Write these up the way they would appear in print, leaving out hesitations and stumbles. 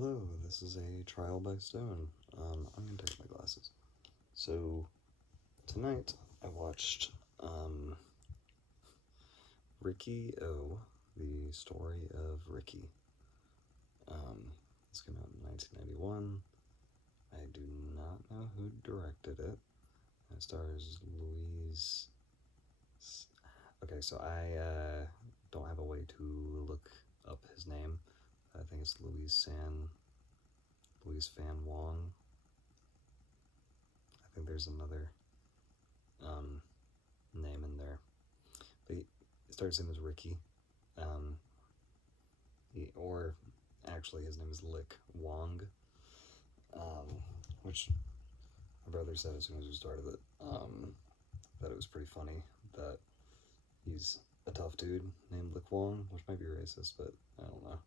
Hello, this is a trial by Stone. I'm gonna take my glasses. So, tonight I watched Riki-Oh, the story of Riki. This came out in 1991. I do not know who directed it. It stars Louise. Okay, so I don't have a way to look up his name. I think it's Louise Fan Wong. I think there's another name in there, but it starts his name as Riki, or actually his name is Lick Wong, which my brother said as soon as we started it, that it was pretty funny that he's a tough dude named Lick Wong, which might be racist, but I don't know.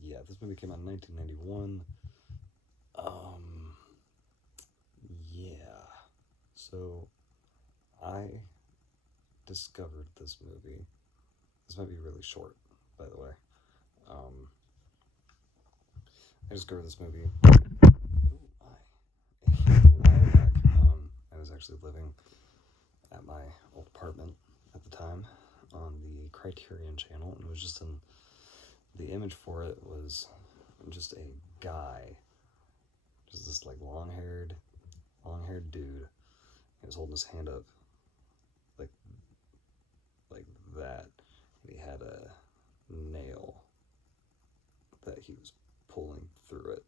Yeah, this movie came out in 1991. Yeah. So, I discovered this movie. This might be really short, by the way. I discovered this movie a while back. I was actually living at my old apartment at the time on the Criterion channel, and it was just the image for it was just a guy, just this like long-haired dude. He was holding his hand up like that, and he had a nail that he was pulling through it,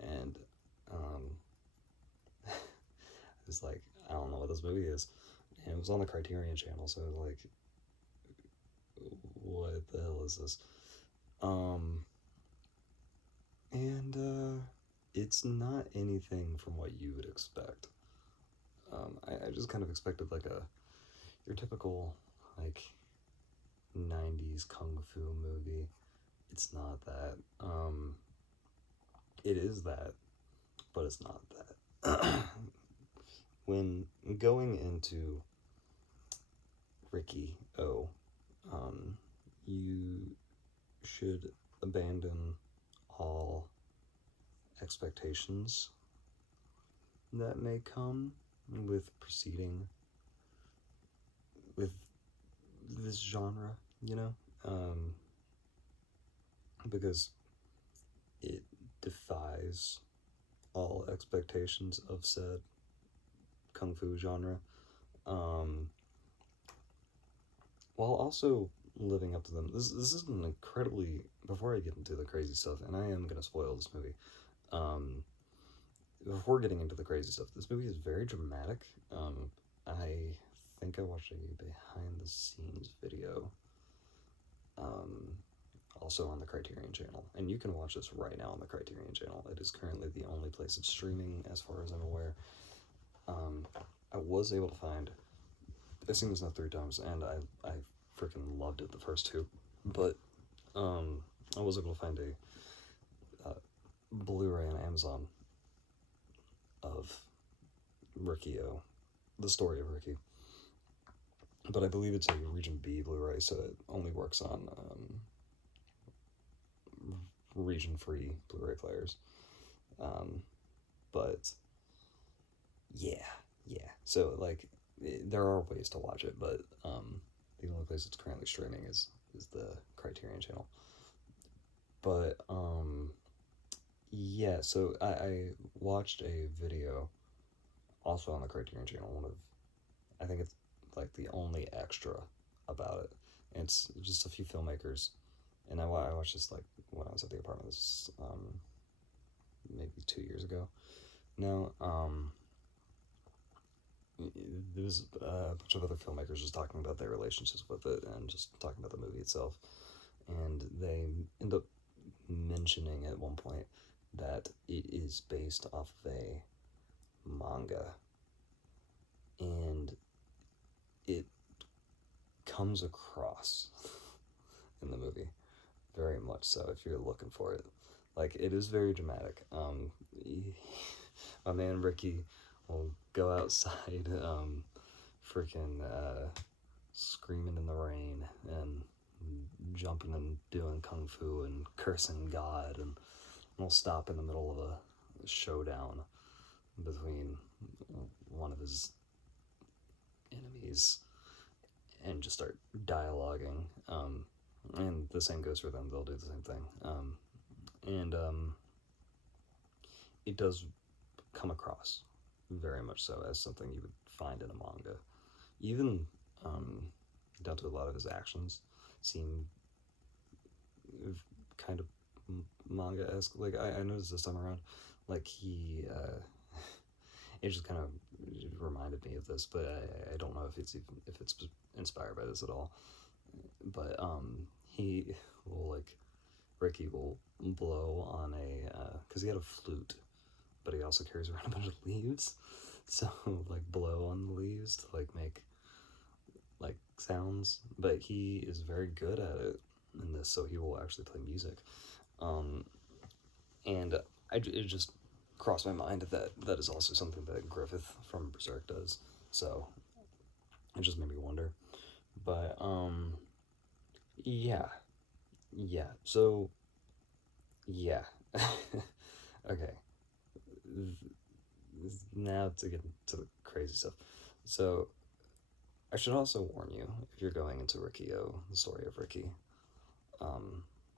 and it was like, I don't know what this movie is, and it was on the Criterion channel, so I was like, what the hell is this? It's not anything from what you would expect. I just kind of expected like your typical like 90s kung fu movie. It's not that. It is that, but it's not that. When going into Riki-Oh, you should abandon all expectations that may come with proceeding with this genre, because it defies all expectations of said kung fu genre, while also living up to them. This is an incredibly, before I get into the crazy stuff, and I am going to spoil this movie, before getting into the crazy stuff, this movie is very dramatic. I think I watched a behind the scenes video, also on the Criterion channel, and you can watch this right now on the Criterion channel. It is currently the only place it's streaming as far as I'm aware. I was able to find, I've seen this now 3 times, and I freaking loved it the first 2, but I was able to find a Blu-ray on Amazon of Riki-Oh, the story of Riki, but I believe it's a Region B Blu-ray, so it only works on region-free Blu-ray players. But yeah. So like, there are ways to watch it, but the only place it's currently streaming is the Criterion channel. But yeah. So I watched a video also on the Criterion channel. I think it's like the only extra about it. And it's just a few filmmakers, and I watched this like when I was at the apartment. This maybe 2 years ago. Now, there was a bunch of other filmmakers just talking about their relationships with it and just talking about the movie itself, and they end up mentioning at one point that it is based off of a manga, and it comes across in the movie very much so if you're looking for it. Like, it is very dramatic. My man Ricky will go outside, freaking screaming in the rain and jumping and doing kung fu and cursing God, and he'll stop in the middle of a showdown between one of his enemies and just start dialoguing. And the same goes for them; they'll do the same thing. And it does come across very much so as something you would find in a manga. Even down to a lot of his actions seem kind of manga-esque. Like, I noticed this time around, like, it just kind of reminded me of this, but I don't know if it's inspired by this at all. But he will, like, Ricky will blow on because he had a flute, but he also carries around a bunch of leaves. So, like, blow on the leaves to, like, make, like, sounds. But he is very good at it in this, so he will actually play music. And it just crossed my mind that is also something that Griffith from Berserk does. So, it just made me wonder. But, yeah. Yeah, so, yeah. Okay. Now to get into the crazy stuff. So, I should also warn you, if you're going into Riki-Oh, the story of Riki,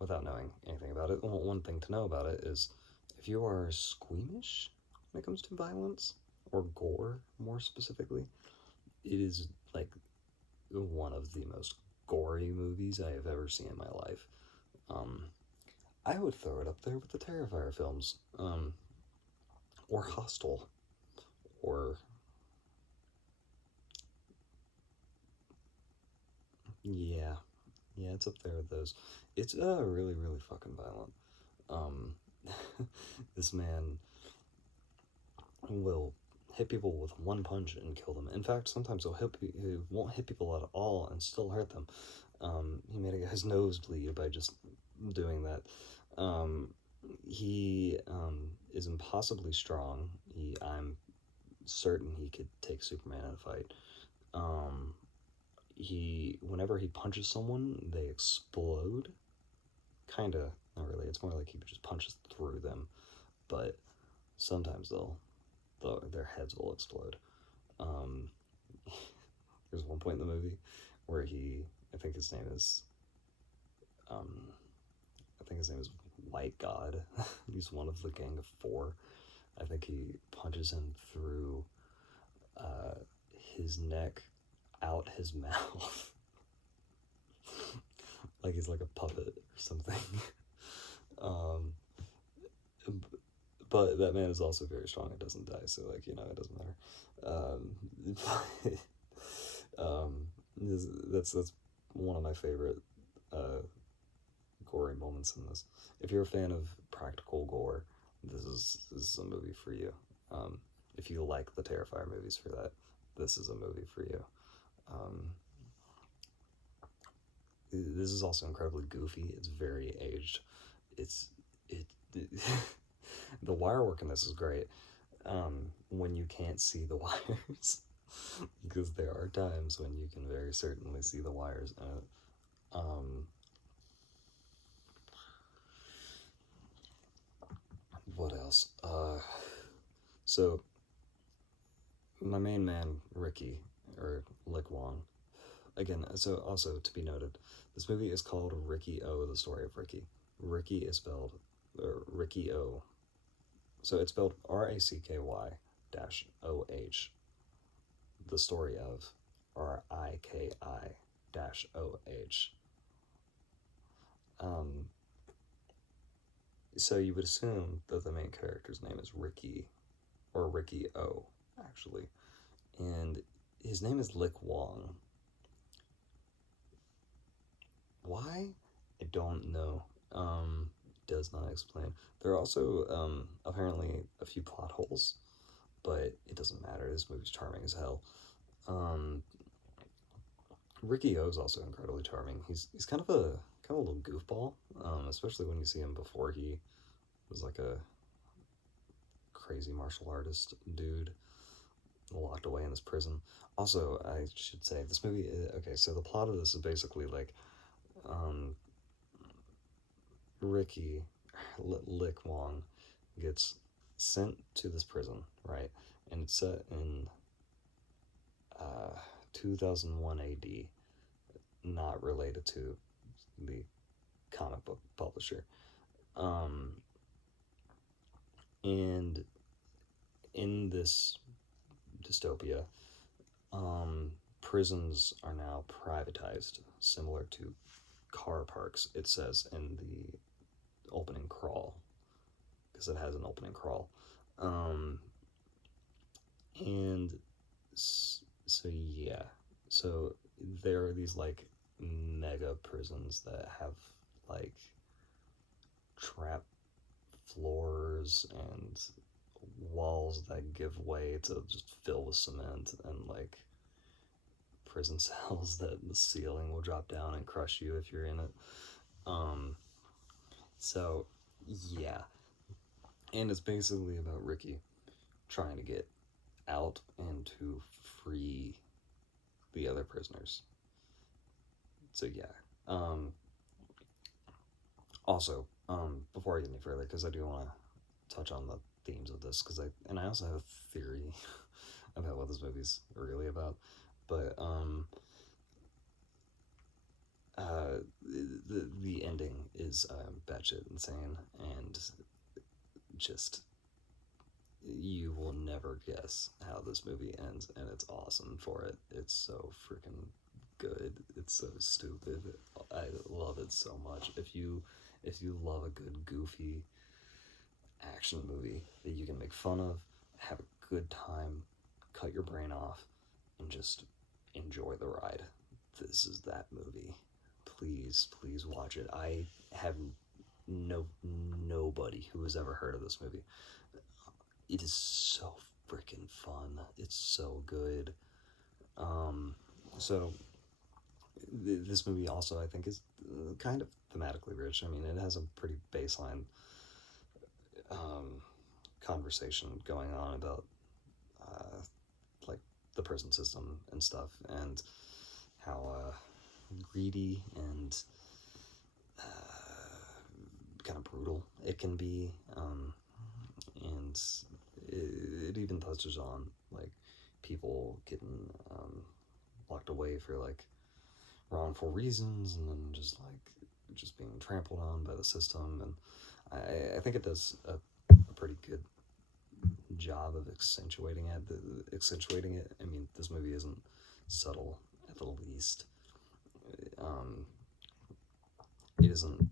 without knowing anything about it, well, one thing to know about it is if you are squeamish when it comes to violence, or gore more specifically, it is like one of the most gory movies I have ever seen in my life. I would throw it up there with the Terrifier films, or Hostel, or yeah, it's up there with those. It's really, really fucking violent. Um, this man will hit people with one punch and kill them. In fact, sometimes he won't hit people at all and still hurt them. He made a guy's nose bleed by just doing that. He is impossibly strong. I'm certain he could take Superman in a fight. Whenever he punches someone, they explode. Kinda, not really. It's more like he just punches through them, but sometimes their heads will explode. Um, there's one point in the movie where I think his name is, White God. He's one of the gang of four. I think he punches him through his neck, out his mouth, like he's like a puppet or something. um, but that man is also very strong. It doesn't die, so like it doesn't matter. That's one of my favorite gory moments in this. If you're a fan of practical gore, this is a movie for you. If you like the Terrifier movies for that, this is a movie for you. This is also incredibly goofy. It's very aged. It the wire work in this is great. When you can't see the wires, because there are times when you can very certainly see the wires. What else? So my main man, Ricky, or Lick Wong, again, so also to be noted, this movie is called Riki-Oh, the story of Ricky. Ricky is spelled Riki-Oh. So it's spelled RACKY -OH. The story of RIKI -OH. So you would assume that the main character's name is Ricky, or Riki-Oh, actually. And his name is Lick Wong. Why? I don't know. Does not explain. There are also apparently a few plot holes, but it doesn't matter. This movie's charming as hell. Riki-Oh is also incredibly charming. He's kind of a little goofball, especially when you see him before he was like a crazy martial artist dude locked away in this prison. Also, I should say this movie. Okay, so the plot of this is basically like Ricky, Lick Wong, gets sent to this prison, right? And it's set in 2001 AD, not related to the comic book publisher. Um, and in this dystopia, prisons are now privatized, similar to car parks, it says in the opening crawl, because it has an opening crawl. And so, yeah. So there are these, like, mega prisons that have, like, trap floors and walls that give way to just fill with cement, and, like, prison cells that the ceiling will drop down and crush you if you're in it. Um, so, yeah. And it's basically about Ricky trying to get out and to free the other prisoners. So, yeah. Also, before I get any further, because I do want to touch on the themes of this, because I also have a theory about what this movie's really about. But the ending is batshit insane, and just, you will never guess how this movie ends, and it's awesome for it. It's so freaking good. It's so stupid. I love it so much. If you love a good goofy action movie that you can make fun of, have a good time, cut your brain off, and just enjoy the ride, this is that movie. Please, please watch it. I have nobody who has ever heard of this movie. It is so freaking fun. It's so good. So this movie also, I think, is kind of thematically rich. I mean, it has a pretty baseline conversation going on about like the prison system and stuff, and how greedy and kind of brutal it can be, and it even touches on, like, people getting locked away for, like, wrongful reasons, and then just being trampled on by the system. And I think it does a pretty good job of accentuating it. I mean, this movie isn't subtle at the least. It isn't.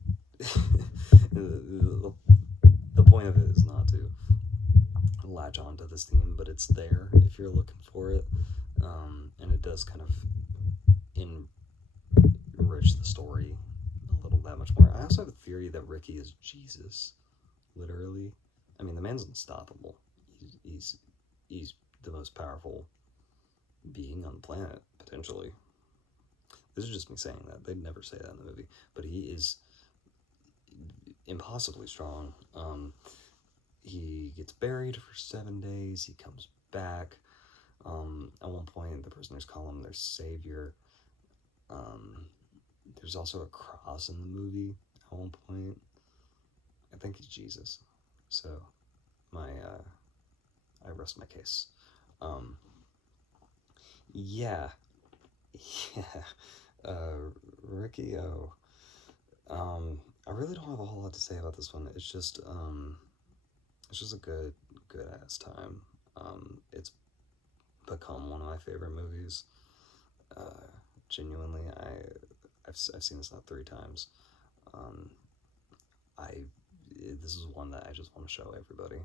The point of it is not to latch onto this theme, but it's there if you're looking for it, and it does kind of enrich the story a little that much more. I also have a theory that Ricky is Jesus, literally. I mean, the man's unstoppable. He's the most powerful being on the planet, potentially. This is just me saying that. They'd never say that in the movie, but he is impossibly strong. He gets buried for 7 days. He comes back. At one point, the prisoners call him their savior. There's also a cross in the movie at one point. I think he's Jesus. So, I rest my case. Yeah. Riki-Oh. I really don't have a whole lot to say about this one. It's just a good ass time. It's become one of my favorite movies. Genuinely, I've seen this now 3 times. This is one that I just want to show everybody,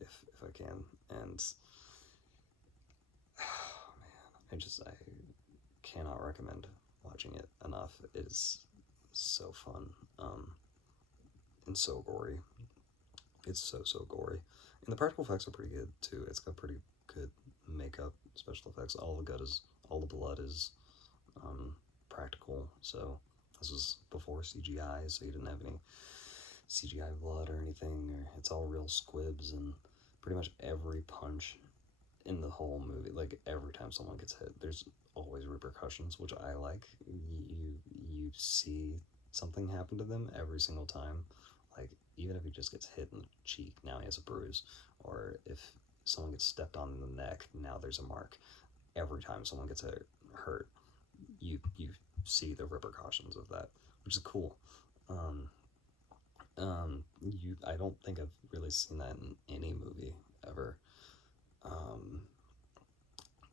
if I can. And oh, man, I cannot recommend watching it enough. It is so fun, and so gory. It's so gory, and the practical effects are pretty good too. It's got pretty good makeup, special effects. All the blood is practical. So this was before CGI, so you didn't have any CGI blood or anything. Or it's all real squibs, and pretty much every punch in the whole movie, like every time someone gets hit, there's always repercussions, which I like. You see something happened to them every single time. Like, even if he just gets hit in the cheek, now he has a bruise. Or if someone gets stepped on in the neck, now there's a mark. Every time someone gets hurt, you see the repercussions of that, which is cool. I don't think I've really seen that in any movie ever.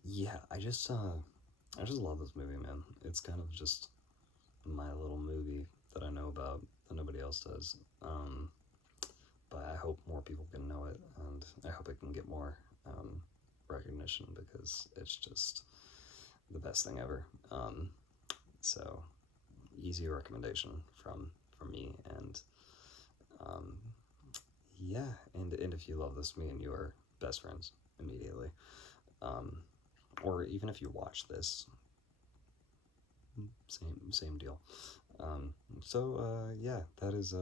Yeah, I just love this movie, man. It's kind of just my little movie that I know about that nobody else does. But I hope more people can know it, and I hope it can get more recognition because it's just the best thing ever. So easy recommendation from me, and yeah, and if you love this, me and you are best friends immediately. Or even if you watch this, same deal. Yeah, that is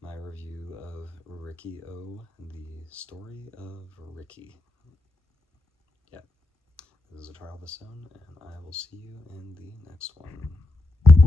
my review of Riki-Oh, the story of Riki. Yeah, this is a Trial of a Stone, and I will see you in the next one.